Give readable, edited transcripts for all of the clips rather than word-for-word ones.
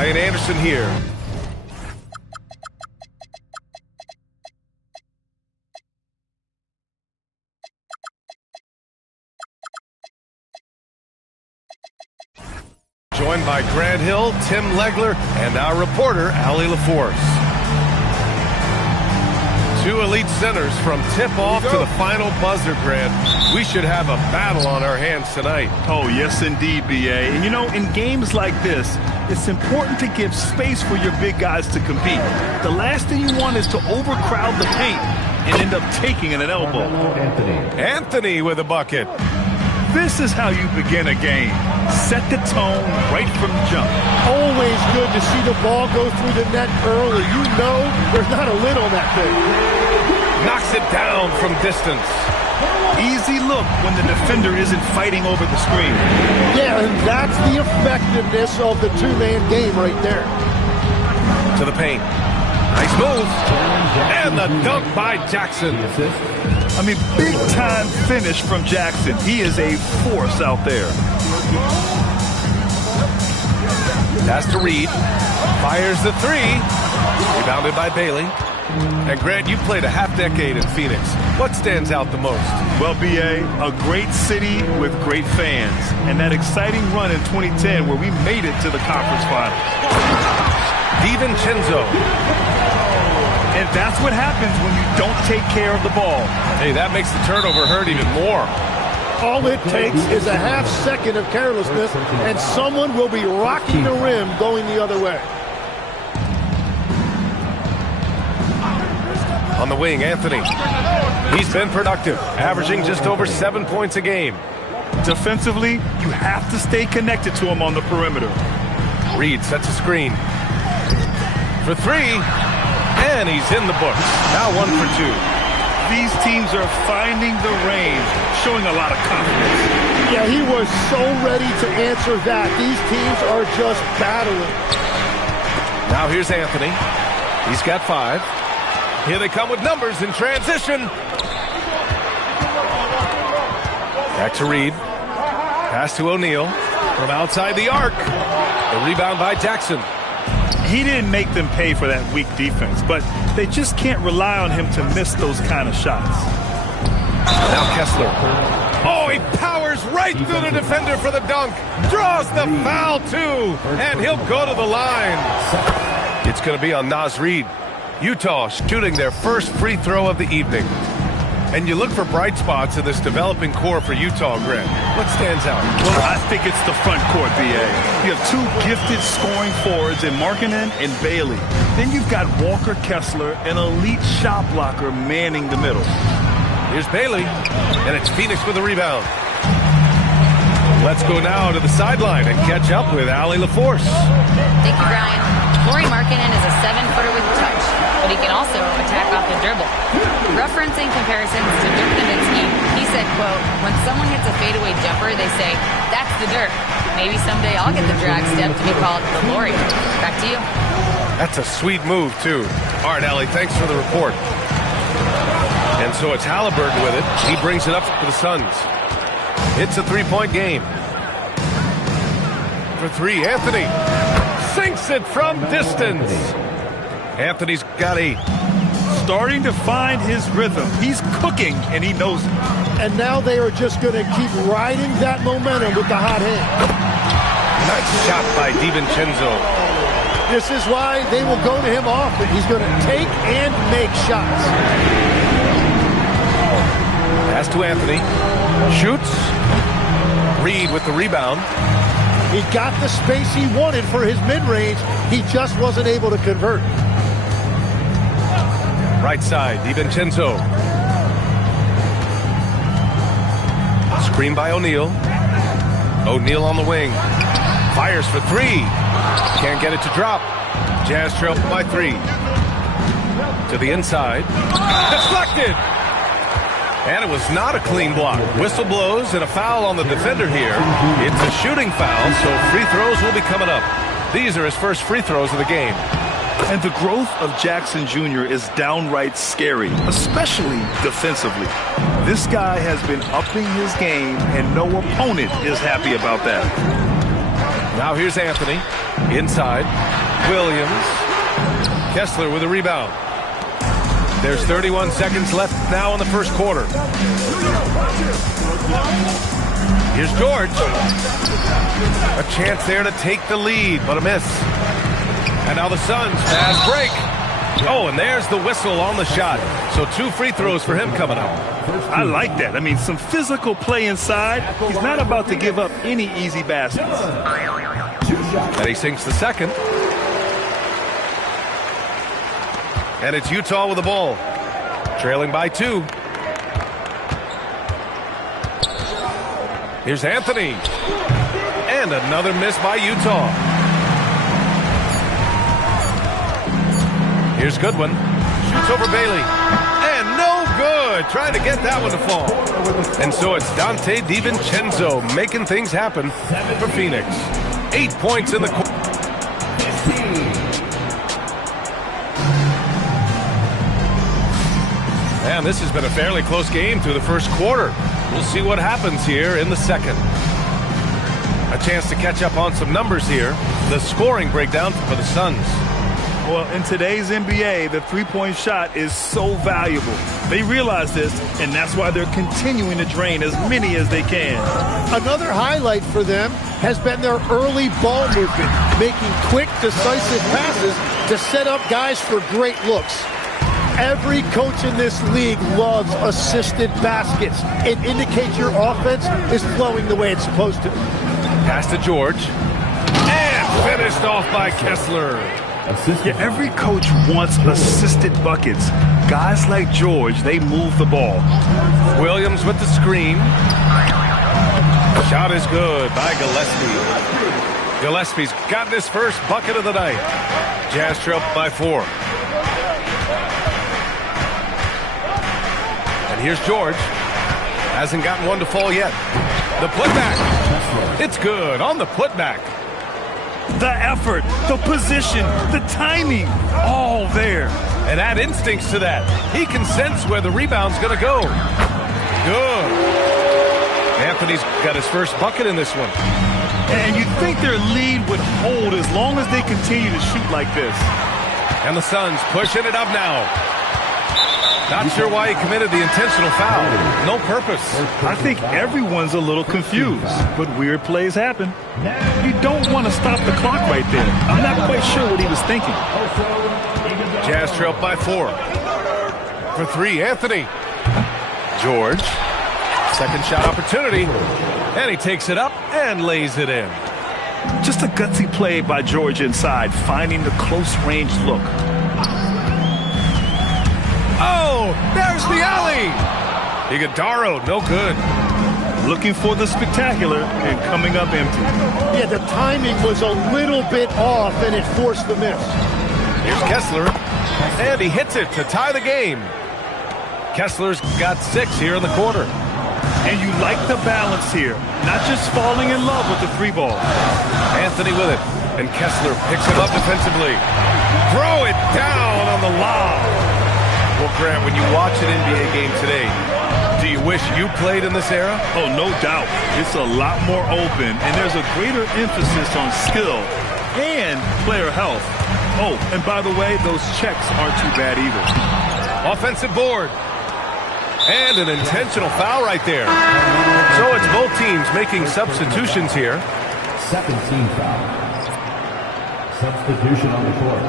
Brian Anderson here. Joined by Grant Hill, Tim Legler, and our reporter, Allie LaForce. Two elite centers from tip-off to the final buzzer, Grant. We should have a battle on our hands tonight. Oh, yes, indeed, B.A. And, you know, in games like this, it's important to give space for your big guys to compete. The last thing you want is to overcrowd the paint and end up taking an elbow. Anthony with a bucket. This is how you begin a game. Set the tone right from the jump. Always good to see the ball go through the net early. You know there's not a lid on that thing. Knocks it down from distance. Easy look when the defender isn't fighting over the screen. Yeah, and that's the effectiveness of the two-man game right there. To the paint. Nice move. And the dunk by Jackson. I mean, big-time finish from Jackson. He is a force out there. Pass to Reed. Fires the three. Rebounded by Bailey. And Grant, you played a half-decade in Phoenix. What stands out the most? Well, B.A., a great city with great fans. And that exciting run in 2010 where we made it to the conference finals. DiVincenzo. And that's what happens when you don't take care of the ball. Hey, that makes the turnover hurt even more. All it takes is a half second of carelessness, and someone will be rocking the rim going the other way. On the wing, Anthony. He's been productive, averaging just over 7 points a game. Defensively, you have to stay connected to him on the perimeter. Reed sets a screen. For three. And he's in the books. Now 1 for 2. These teams are finding the range, showing a lot of confidence. Yeah, he was so ready to answer that. These teams are just battling. Now here's Anthony. He's got 5. Here they come with numbers in transition. Back to Reed. Pass to O'Neal from outside the arc. The rebound by Jackson. He didn't make them pay for that weak defense, but they just can't rely on him to miss those kind of shots. Now Kessler. Oh, he powers right through the defender for the dunk. Draws the foul, too. And he'll go to the line. It's going to be on Naz Reid. Utah shooting their first free throw of the evening. And you look for bright spots in this developing core for Utah, Grant. What stands out? Well, I think it's the front court, B.A. You have two gifted scoring forwards in Markkanen and Bailey. Then you've got Walker Kessler, an elite shot blocker, manning the middle. Here's Bailey, and it's Phoenix with a rebound. Let's go now to the sideline and catch up with Allie LaForce. Thank you, Brian. Lauri Markkanen is a 7-footer with touch, but he can also attack off the dribble. Referencing comparisons to Dirk Nowitzki, he said, quote, "When someone hits a fadeaway jumper, they say, that's the Dirk. Maybe someday I'll get the drag step to be called the Lauri." Back to you. That's a sweet move, too. All right, Allie, thanks for the report. And so it's Halliburton with it. He brings it up for the Suns. It's a three-point game. For three, Anthony sinks it from distance. Anthony's got a... starting to find his rhythm. He's cooking, and he knows it. And now they are just going to keep riding that momentum with the hot hand. Nice shot by DiVincenzo. This is why they will go to him often. He's going to take and make shots. Pass to Anthony. Shoots. Reed with the rebound. He got the space he wanted for his mid-range. He just wasn't able to convert. Right side, DiVincenzo. Screen by O'Neal. O'Neal on the wing. Fires for three. Can't get it to drop. Jazz trail by 3. To the inside. Deflected! And it was not a clean block. Whistle blows and a foul on the defender here. It's a shooting foul, so free throws will be coming up. These are his first free throws of the game. And the growth of Jackson Jr. is downright scary, especially defensively. This guy has been upping his game, and no opponent is happy about that. Now here's Anthony. Inside. Williams. Kessler with a rebound. There's 31 seconds left now in the first quarter. Here's George. A chance there to take the lead, but a miss. And now the Suns fast break. Oh, and there's the whistle on the shot. So 2 free throws for him coming up. I like that. I mean, some physical play inside. He's not about to give up any easy baskets. And he sinks the second. And it's Utah with the ball. Trailing by 2. Here's Anthony. And another miss by Utah. Here's Goodwin. Shoots over Bailey. And no good. Trying to get that one to fall. And so it's Dante DiVincenzo making things happen for Phoenix. 8 points in the quarter. Man, this has been a fairly close game through the first quarter. We'll see what happens here in the second. A chance to catch up on some numbers here. The scoring breakdown for the Suns. Well, in today's NBA, the three-point shot is so valuable. They realize this, and that's why they're continuing to drain as many as they can. Another highlight for them has been their early ball movement, making quick, decisive passes to set up guys for great looks. Every coach in this league loves assisted baskets. It indicates your offense is flowing the way it's supposed to. Pass to George. And finished off by Kessler. Yeah, every coach wants assisted buckets. Guys like George, they move the ball. Williams with the screen. Shot is good by Gillespie. Gillespie's gotten his first bucket of the night. Jazz trail by 4. And here's George. Hasn't gotten one to fall yet. The putback. It's good on the putback. The effort, the position, the timing, all there. And add instincts to that. He can sense where the rebound's going to go. Good. Anthony's got his first bucket in this one. And you'd think their lead would hold as long as they continue to shoot like this. And the Suns pushing it up now. Not sure why he committed the intentional foul. No purpose. I think everyone's a little confused, but weird plays happen. You don't want to stop the clock right there. I'm not quite sure what he was thinking. Jazz trail by 4. For 3, Anthony. George. Second shot opportunity. And he takes it up and lays it in. Just a gutsy play by George inside, finding the close range look. Oh, there's the alley. Iguodala, no good. Looking for the spectacular and coming up empty. Yeah, the timing was a little bit off, and it forced the miss. Here's Kessler, and he hits it to tie the game. Kessler's got 6 here in the quarter. And you like the balance here, not just falling in love with the 3 ball. Anthony with it, and Kessler picks him up defensively. Throw it down on the lob. Well, Grant, when you watch an NBA game today, do you wish you played in this era? Oh, no doubt. It's a lot more open, and there's a greater emphasis on skill and player health. Oh, and by the way, those checks aren't too bad either. Offensive board. And an intentional foul right there. So it's both teams making substitutions here. Second team foul. Substitution on the court.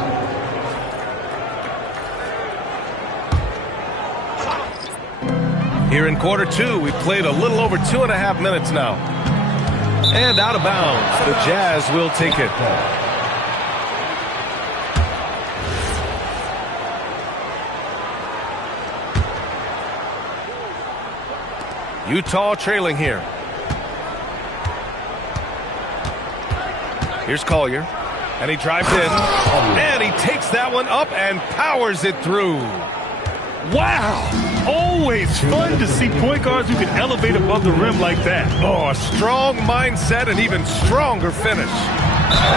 Here in quarter 2, we've played a little over 2.5 minutes now. And out of bounds, the Jazz will take it. Utah trailing here. Here's Collier. And he drives in. And he takes that one up and powers it through. Wow! Always fun to see point guards who can elevate above the rim like that. Oh, a strong mindset and even stronger finish.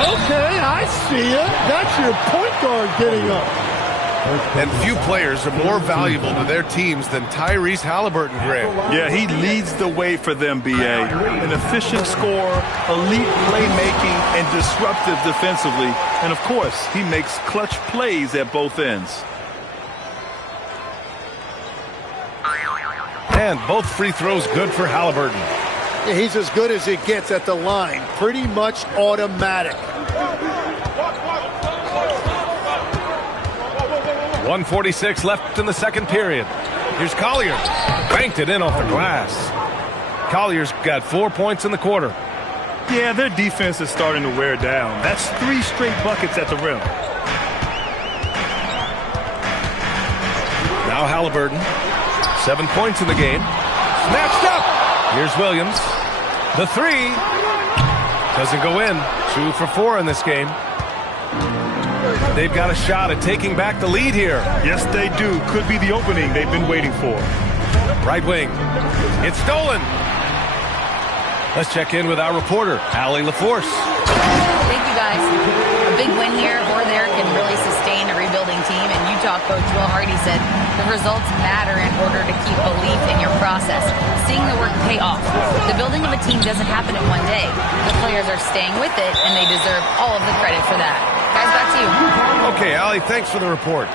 Okay, I see it. That's your point guard getting up. And few players are more valuable to their teams than Tyrese Halliburton, Grant. Yeah, he leads the way for them, B.A. An efficient scorer, elite playmaking, and disruptive defensively. And, of course, he makes clutch plays at both ends. And both free throws good for Halliburton. Yeah, he's as good as it gets at the line. Pretty much automatic. 1:46 left in the second period. Here's Collier. Banked it in off the glass. Collier's got 4 points in the quarter. Yeah, their defense is starting to wear down. That's 3 straight buckets at the rim. Now Halliburton. 7 points in the game. Snatched up. Here's Williams. The three. Doesn't go in. 2 for 4 in this game. They've got a shot at taking back the lead here. Yes, they do. Could be the opening they've been waiting for. Right wing. It's stolen. Let's check in with our reporter, Allie LaForce. Thank you, guys. A big win here or there can really sustain a rebuilding team, and Utah coach Will Hardy said the results matter in order to keep belief in your process. Seeing the work pay off. The building of a team doesn't happen in one day. The players are staying with it, and they deserve all of the credit for that. Guys, back to you. Okay, Allie, thanks for the report.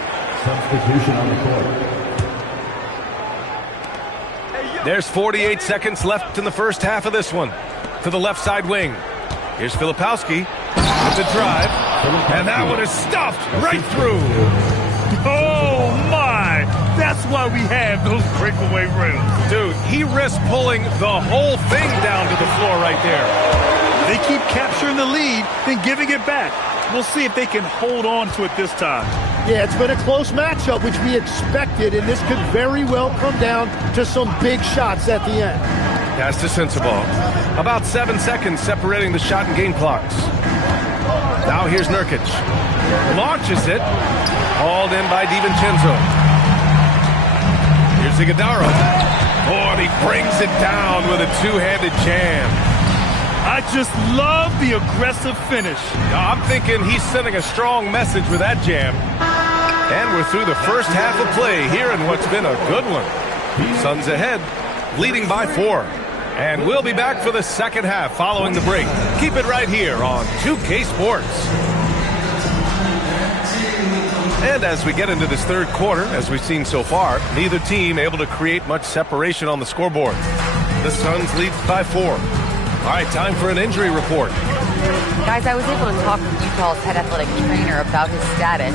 Substitution on the court. There's 48 seconds left in the first half of this one. To the left side wing. Here's Filipowski with the drive. And that one is stuffed right through. Oh, my! That's why we have those breakaway rims. Dude, he risked pulling the whole thing down to the floor right there. They keep capturing the lead, then giving it back. We'll see if they can hold on to it this time. Yeah, it's been a close matchup, which we expected, and this could very well come down to some big shots at the end. Pass to Sensabaugh. About 7 seconds separating the shot and game clocks. Now here's Nurkic. Launches it. Hauled in by DiVincenzo. Here's Iguodala. Oh, and he brings it down with a two-handed jam. I just love the aggressive finish. I'm thinking he's sending a strong message with that jam. And we're through the first half of play here in what's been a good one. Suns ahead, leading by 4. And we'll be back for the second half following the break. Keep it right here on 2K Sports. And as we get into this third quarter, as we've seen so far, neither team able to create much separation on the scoreboard. The Suns lead by 4. All right, time for an injury report. Guys, I was able to talk with Utah's head athletic trainer about his status.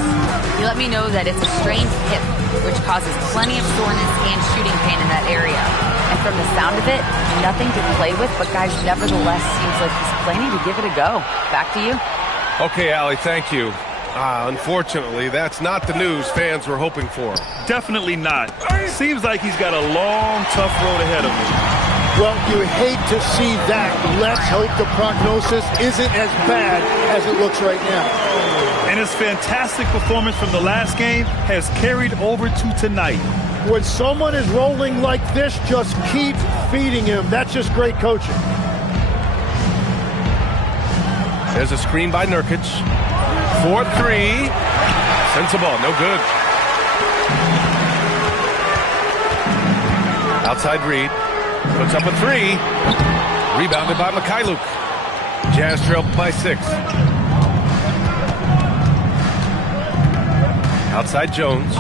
He let me know that it's a strained hip, which causes plenty of soreness and shooting pain in that area. And from the sound of it, nothing to play with, but guys, nevertheless, seems like he's planning to give it a go. Back to you. Okay, Allie, thank you. Unfortunately, that's not the news fans were hoping for. Definitely not. Seems like he's got a long, tough road ahead of him. Well, you hate to see that. Let's hope the prognosis isn't as bad as it looks right now. And his fantastic performance from the last game has carried over to tonight. When someone is rolling like this, just keep feeding him. That's just great coaching. There's a screen by Nurkic. 4-3. Sensabaugh, no good. Outside Reed. Puts up a 3. Rebounded by Mikhailuk. Jazz trail by 6. Outside Jones.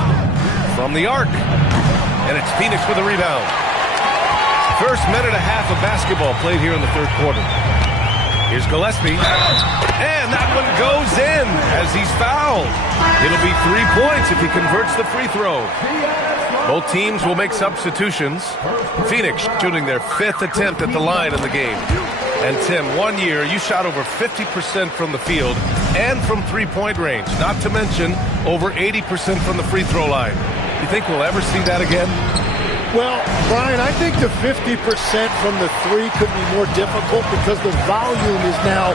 From the arc. And it's Phoenix with a rebound. First minute and a half of basketball played here in the third quarter. Here's Gillespie. And that one goes in as he's fouled. It'll be 3 points if he converts the free throw. Both teams will make substitutions. Phoenix shooting their 5th attempt at the line in the game. And Tim, 1 year, you shot over 50% from the field and from three-point range, not to mention over 80% from the free throw line. You think we'll ever see that again? Well, Brian, I think the 50% from the 3 could be more difficult because the volume is now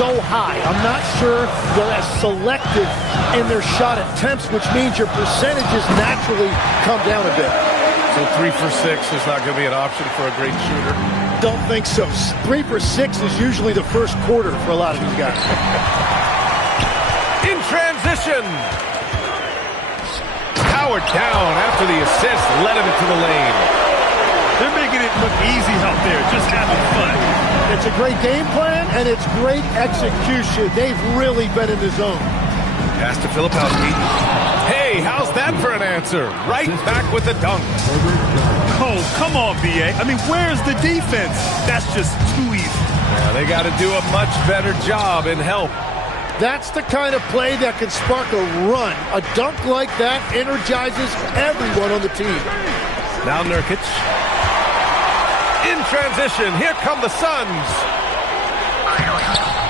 so high. I'm not sure they're as selective in their shot attempts, which means your percentages naturally come down a bit. So 3 for 6 is not going to be an option for a great shooter? Don't think so. 3 for 6 is usually the first quarter for a lot of these guys. In transition. powered down after the assist led him into the lane. They're making it look easy out there, just having fun. It's a great game plan, and it's great execution. They've really been in the zone. Pass to Filipowski. Hey, how's that for an answer? Right back with the dunk. Oh, come on, B.A. I mean, where's the defense? That's just too easy. Yeah, they got to do a much better job in help. That's the kind of play that can spark a run. A dunk like that energizes everyone on the team. Now Nurkic. In transition, here come the Suns.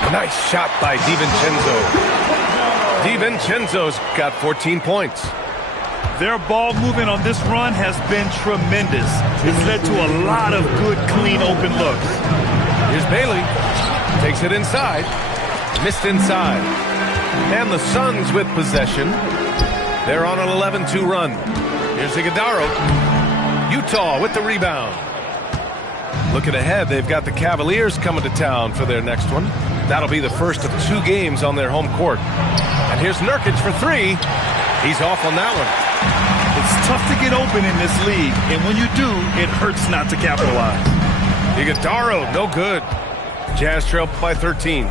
Nice shot by DiVincenzo. DiVincenzo's got 14 points. Their ball movement on this run has been tremendous. It's led to a lot of good, clean, open looks. Here's Bailey. Takes it inside. Missed inside. And the Suns with possession. They're on an 11-2 run. Here's Iguodala. Utah with the rebound. Looking ahead, they've got the Cavaliers coming to town for their next one. That'll be the first of 2 games on their home court. And here's Nurkic for 3. He's off on that one. It's tough to get open in this league, and when you do, it hurts not to capitalize. Iguodala, no good. Jazz trail by 13.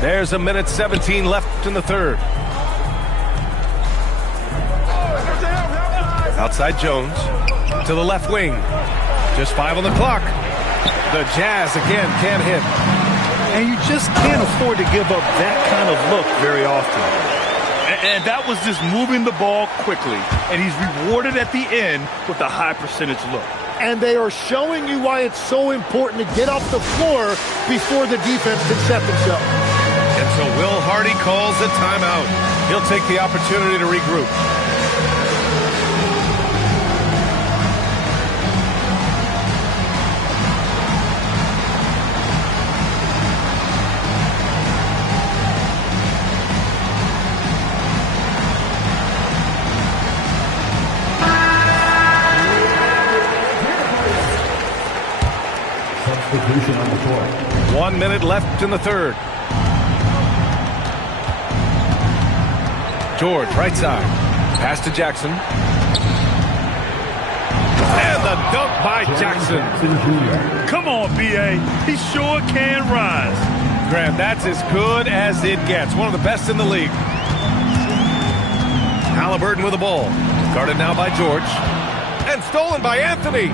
There's a minute 17 left in the third. Outside Jones to the left wing. Just 5 on the clock. The Jazz again can't hit. And you just can't afford to give up that kind of look very often. And that was just moving the ball quickly. And he's rewarded at the end with a high percentage look. And they are showing you why it's so important to get off the floor before the defense can set themselves. And so Will Hardy calls a timeout. He'll take the opportunity to regroup. Substitution on the court. 1 minute left in the third. George, right side. Pass to Jackson. And the dunk by Jackson. Come on, B.A. He sure can rise. Graham, that's as good as it gets. One of the best in the league. Halliburton with the ball. Guarded now by George. And stolen by Anthony.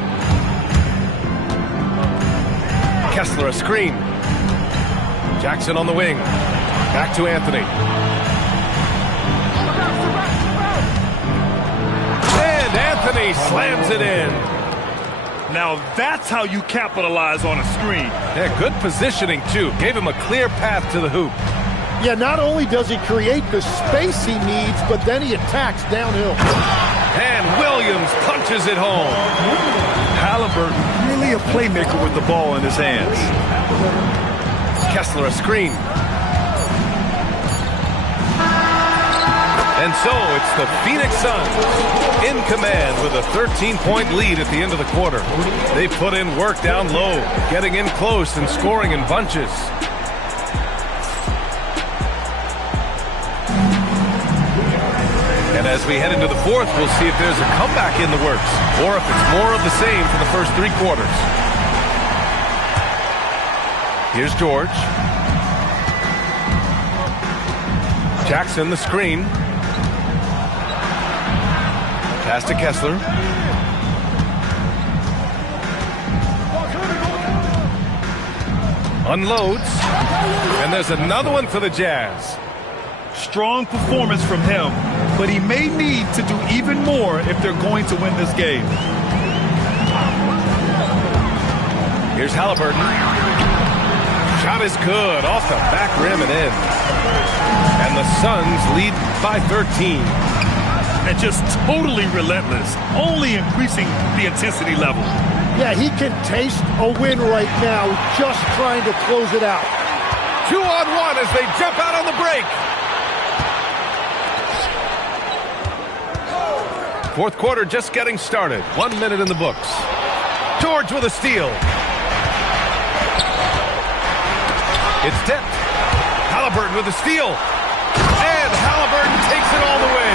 Kessler a screen. Jackson on the wing. Back to Anthony. And Anthony slams it in. Now that's how you capitalize on a screen. Yeah, good positioning too. Gave him a clear path to the hoop. Yeah, not only does he create the space he needs, but then he attacks downhill. And Williams punches it home. Halliburton, really a playmaker with the ball in his hands. Kessler a screen. And so it's the Phoenix Suns in command with a 13-point lead at the end of the quarter. They put in work down low, getting in close and scoring in bunches. And as we head into the fourth, we'll see if there's a comeback in the works or if it's more of the same for the first 3 quarters. Here's George. Jackson, the screen. Pass to Kessler. Unloads. And there's another one for the Jazz. Strong performance from him, but he may need to do even more if they're going to win this game. Here's Halliburton. Shot is good, off the back rim and in. And the Suns lead by 13. And just totally relentless, only increasing the intensity level. Yeah, he can taste a win right now, just trying to close it out. 2-on-1 as they jump out on the break. Fourth quarter just getting started. 1 minute in the books. George with a steal. It's tipped. Halliburton with a steal. takes it all the way.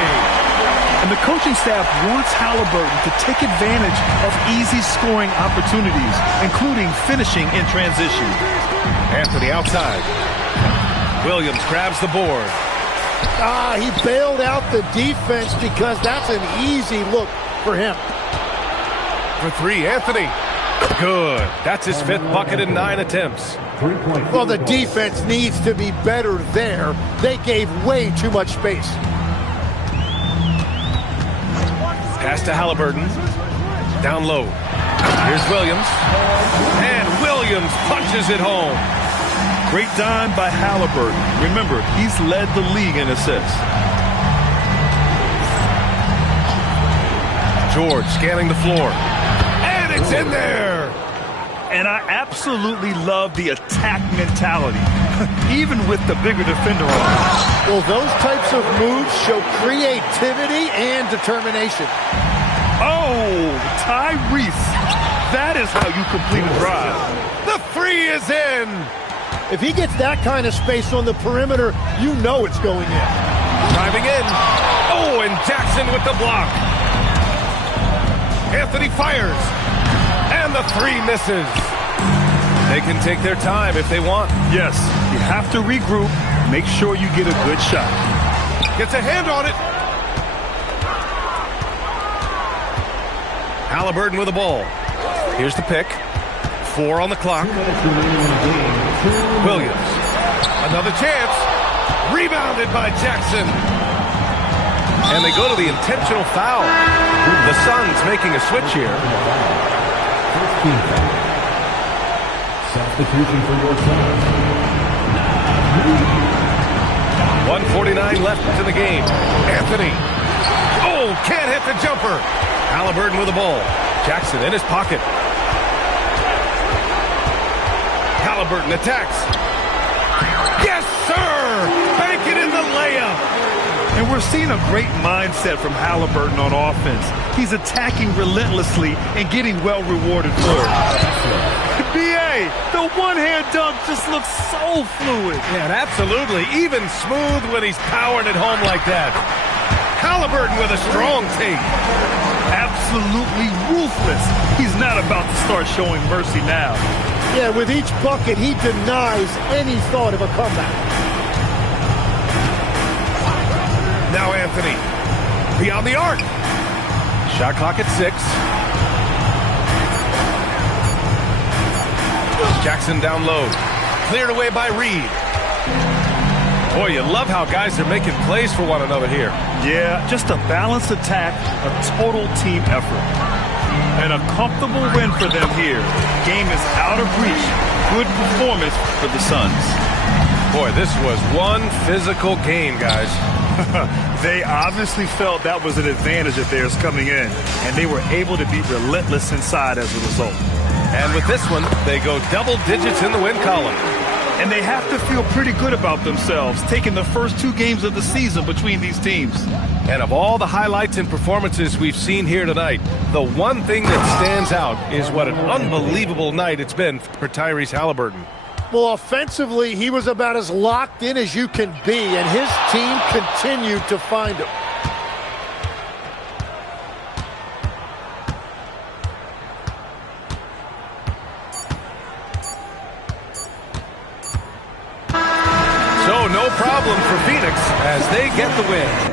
And the coaching staff wants Halliburton to take advantage of easy scoring opportunities, including finishing in transition. Anthony outside. Williams grabs the board. He bailed out the defense because that's an easy look for him. For three, Anthony. Good. That's his 5th bucket in 9 attempts. Well, the defense needs to be better there. They gave way too much space. Pass to Halliburton. Down low. Here's Williams. And Williams punches it home. Great dime by Halliburton. Remember, he's led the league in assists. George scanning the floor. And it's in there. And I absolutely love the attack mentality, even with the bigger defender on. Well, those types of moves show creativity and determination. Oh, Tyrese. That is how you complete a drive. The 3 is in. If he gets that kind of space on the perimeter, you know it's going in. Driving in. Oh, and Jackson with the block. Anthony fires. And the 3 misses. They can take their time if they want. Yes, you have to regroup. Make sure you get a good shot. Gets a hand on it. Halliburton with the ball. Here's the pick. 4 on the clock. Williams. Another chance. Rebounded by Jackson. And they go to the intentional foul. The Suns making a switch here. Substitution for your Suns. 1:49 left in the game. Anthony. Oh, can't hit the jumper. Halliburton with the ball. Jackson in his pocket. Halliburton attacks. Yes, sir! Bank it in the layup. And we're seeing a great mindset from Halliburton on offense. He's attacking relentlessly and getting well rewarded for it. B.A., the one-hand dunk just looks so fluid. Yeah, absolutely. Even smooth when he's powering it home like that. Halliburton with a strong take. Absolutely ruthless. He's not about to start showing mercy now. Yeah, with each bucket, he denies any thought of a comeback. Now Anthony. Beyond the arc. Shot clock at 6. Jackson down low. Cleared away by Reed. Boy, you love how guys are making plays for one another here. Yeah, just a balanced attack, a total team effort. And a comfortable win for them here. Game is out of reach. Good performance for the Suns. Boy, this was one physical game, guys. They obviously felt that was an advantage of theirs coming in, and they were able to be relentless inside as a result. And with this one, they go double digits in the win column. And they have to feel pretty good about themselves, taking the first 2 games of the season between these teams. And of all the highlights and performances we've seen here tonight, the one thing that stands out is what an unbelievable night it's been for Tyrese Halliburton. Well, offensively, he was about as locked in as you can be, and his team continued to find him. So no problem for Phoenix as they get the win.